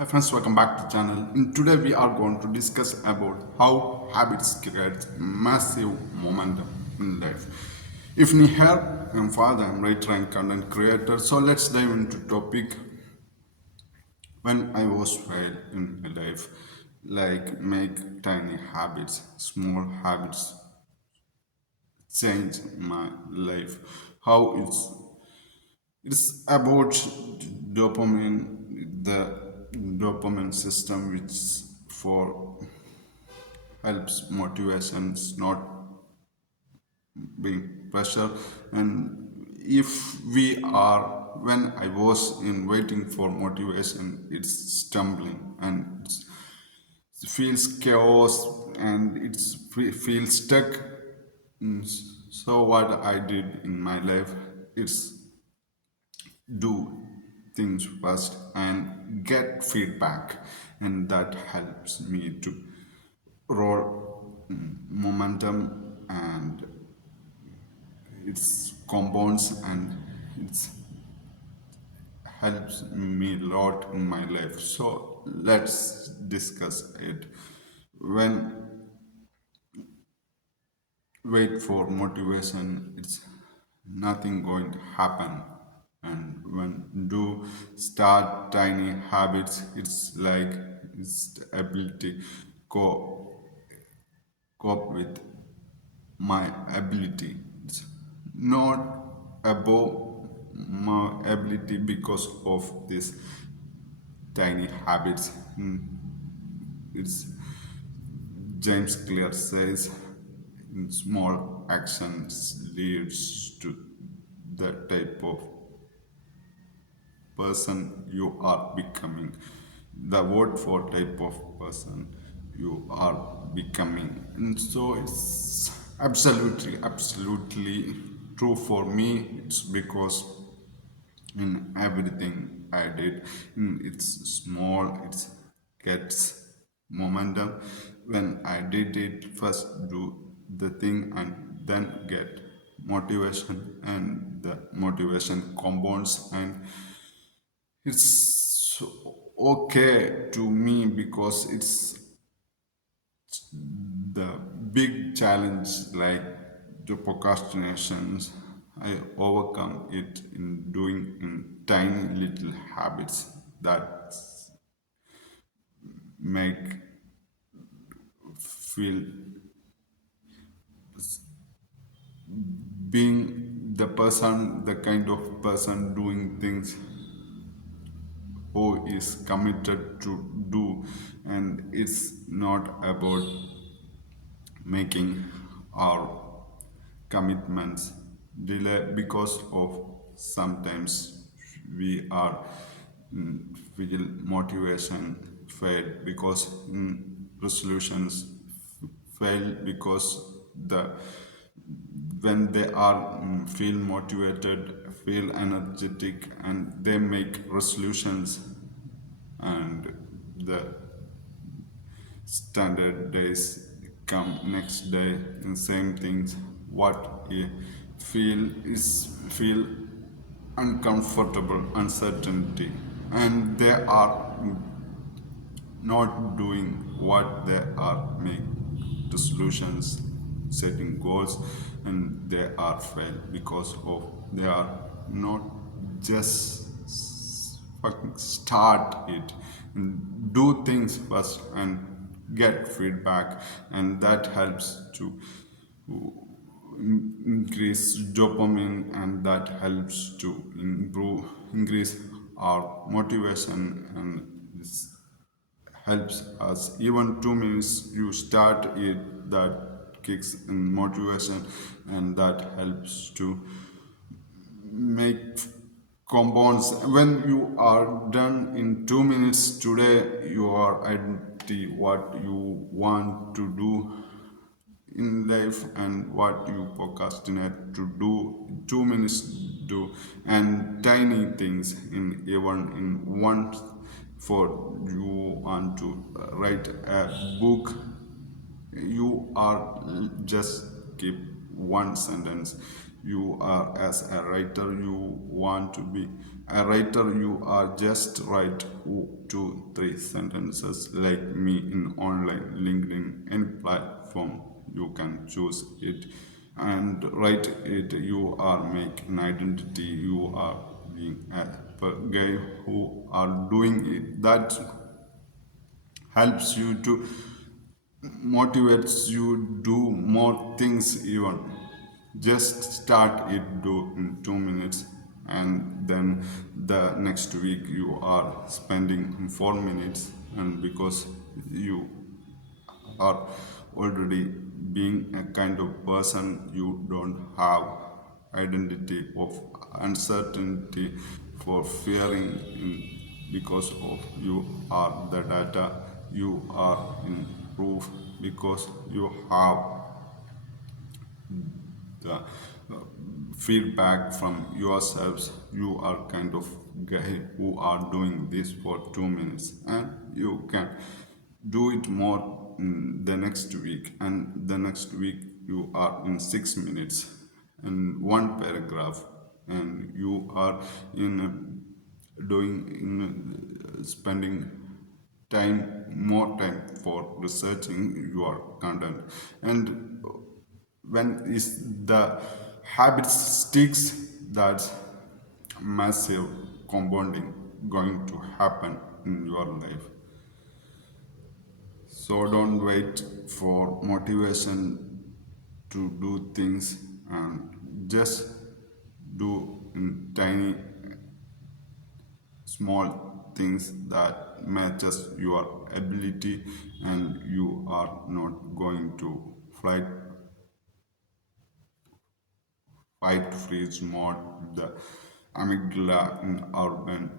Hi friends, welcome back to the channel. And today we are going to discuss about how habits create massive momentum in life. If you here, I'm Father, I'm writer and content creator. So let's dive into topic when I was failed in my life, like make tiny habits, small habits change my life. How it's about dopamine, the dopamine system, which for helps motivations not being pressure. And if we are, when I was in waiting for motivation, it's stumbling and it feels chaos and feels stuck. Mm, So what I did in my life, it's do things first and get feedback, and that helps me to roll momentum, and it's compounds and it helps me a lot in my life. So let's discuss it. When wait for motivation, it's nothing going to happen. And when do start tiny habits, it's like it's the ability co- cope with my ability. It's not above my ability because of this tiny habits. It's James Clear says small actions leads to the type of person you are becoming. The word for type of person you are becoming. And so it's absolutely true for me. It's because in everything I did, it's small, it gets momentum. When I did it, first do the thing and then get motivation, and the motivation compounds, and it's okay to me because it's the big challenge like the procrastinations. I overcome it in doing in tiny little habits that make feel being the person, the kind of person doing things who is committed to do. And it's not about making our commitments delay because of sometimes we are feel motivation fail because resolutions fail because the when they are feel motivated, feel energetic, and they make resolutions, and the standard days come next day and same things. What you feel uncomfortable uncertainty, and they are not doing what they are make the solutions, setting goals, and they are fail because of they are not just fucking start it and do things first and get feedback, and that helps to increase dopamine, and that helps to increase our motivation, and this helps us. Even 2 minutes you start it, that kicks in motivation, and that helps to make compounds. When you are done in 2 minutes today, you are identity what you want to do in life and what you procrastinate to do in 2 minutes do, and tiny things in even in one. For you want to write a book, you are just keep one sentence. You are as a writer, you want to be a writer, you are just write two three sentences like me in online linkedin any platform you can choose it and write it. You are make an identity, you are being a guy who are doing it. That helps you to motivates you do more things. Even just start it do in 2 minutes, and then the next week you are spending 4 minutes, and because you are already being a kind of person, you don't have identity of uncertainty for fearing because of you are the data, you are in proof because you have the feedback from yourselves. You are kind of guy who are doing this for 2 minutes, and you can do it more the next week, and the next week you are in 6 minutes and one paragraph, and you are in doing in spending time more time for researching your content. And when is the habit sticks, that massive compounding going to happen in your life. So don't wait for motivation to do things, and just do in tiny small things that matches your ability, and you are not going to fight freeze mode. The amygdala in our brain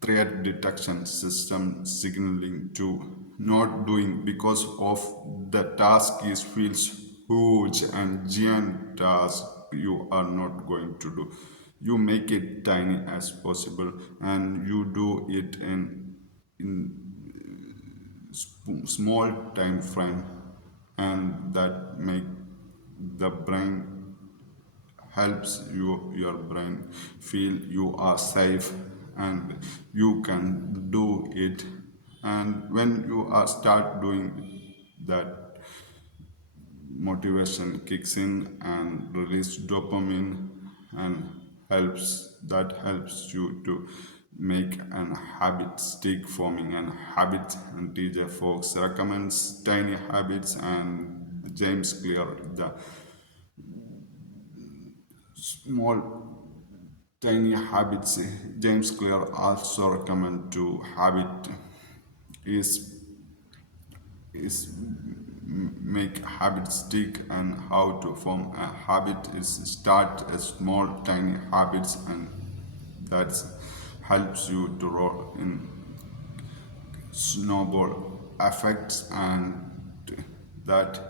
threat detection system signaling to not doing because of the task is feels huge and giant task you are not going to do. You make it tiny as possible, and you do it in small time frame, and that make the brain helps your brain feel you are safe, and you can do it. And when you are start doing that, motivation kicks in and release dopamine, and helps you to make an habit stick. Forming an habit, and TJ Fox recommends tiny habits, and James Clear the small tiny habits. James Clear also recommend to habit is make habit stick, and how to form a habit is start a small tiny habits, and that helps you to roll in snowball effects, and that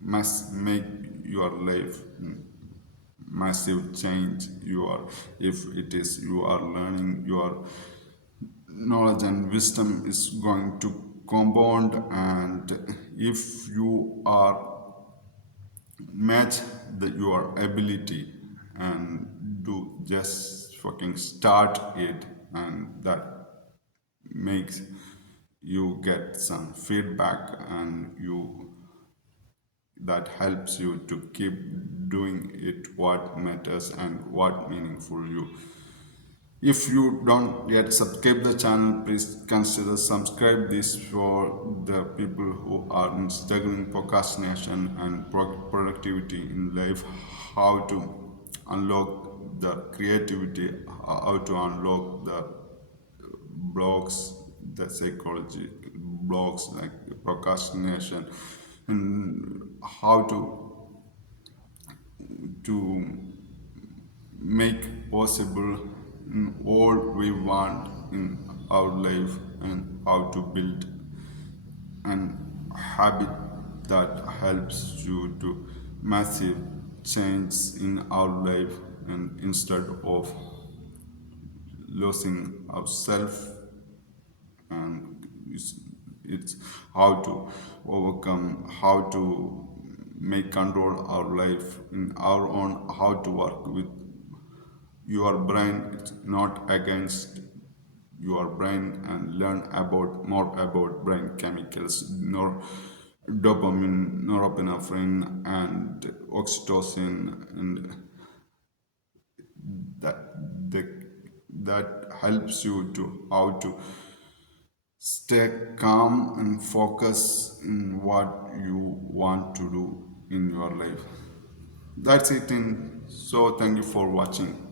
must make your life massive change. You are, if it is you are learning, your knowledge and wisdom is going to compound, and if you are match your ability and do just fucking start it, and that makes you get some feedback, and you that helps you to keep doing it what matters and what meaningful you. If you don't yet subscribe the channel, please consider subscribe this for the people who are in struggling procrastination and productivity in life. How to unlock the creativity, how to unlock the blocks, the psychology blocks like procrastination, and how to make possible all we want in our life, and how to build an habit that helps you to massive change in our life, and instead of losing ourselves. And it's how to overcome, how to make control our life in our own, how to work with your brain, it's not against your brain, and learn about more about brain chemicals, dopamine, norepinephrine, and oxytocin, and that the, that helps you to how to stay calm and focus in what you want to do in your life. That's it. So thank you for watching.